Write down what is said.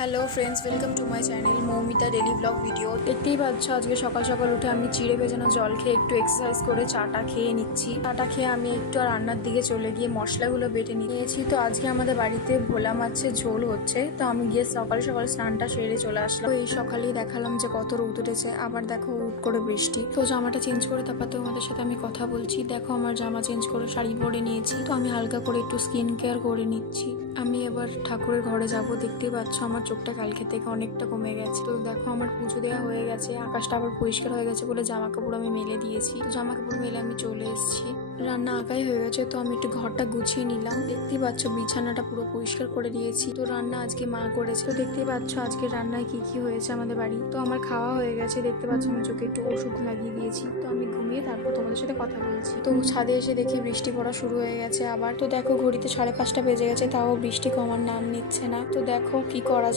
Hello friends, welcome to my channel Moumita daily blog video. দেখতেই পাচ্ছ আজকে সকাল সকাল উঠে আমি চিড়ে ভেজানো জল খেয়ে একটু এক্সারসাইজ করে চাটা খেয়ে নিচ্ছি। চাটা খেয়ে আমি একটু রান্নার দিকে চলে গিয়ে মশলাগুলো বেটে নিয়েছি। তো আজকে আমাদের বাড়িতে ভোলা মাছের ঝোল হচ্ছে, তো আমি গিয়ে সকাল সকাল স্নানটা সেরে চলে আসলাম। তো এই সকালেই দেখালাম যে কত রোদ উঠেছে, আবার দেখো হুট করে বৃষ্টি। তো জামাটা চেঞ্জ করে তারপর তোমাদের সাথে আমি কথা বলছি। দেখো আমার জামা চেঞ্জ করে শাড়ি পরে নিয়েছি, তো আমি হালকা করে একটু স্কিন কেয়ার করে নিচ্ছি। আমি এবার ঠাকুরের ঘরে যাব। দেখতেই পাচ্ছ আমার চোখটা কালকে থেকে অনেকটা কমে গেছে। তো দেখো আমার পুজো দেওয়া হয়ে গেছে, আকাশটা আবার পরিষ্কার হয়ে গেছে বলে জামা কাপড় আমি মেলে দিয়েছি। তো জামা কাপড় মেলে আমি চলে এসেছি। রান্না আঁকাই হয়ে গেছে, তো আমি একটু ঘরটা গুছিয়ে নিলাম। দেখতেই পাচ্ছ বিছানাটা পুরো পরিষ্কার করে দিয়েছি। তো রান্না আজকে মা করেছে। তো দেখতেই পাচ্ছ আজকে রান্নায় কি কি হয়েছে আমাদের বাড়ি। তো আমার খাওয়া হয়ে গেছে, দেখতে পাচ্ছ আমি চোখে একটু ওষুধ লাগিয়ে দিয়েছি। তো আমি ঘুমিয়ে তারপর তোমাদের সাথে কথা বলছি। তো ছাদে এসে দেখি বৃষ্টি পড়া শুরু হয়ে গেছে আবার। তো দেখো ঘড়িতে 5:30 বেজে গেছে, তাও বৃষ্টি কমার নাম নিচ্ছে না। তো দেখো কি করা যায়।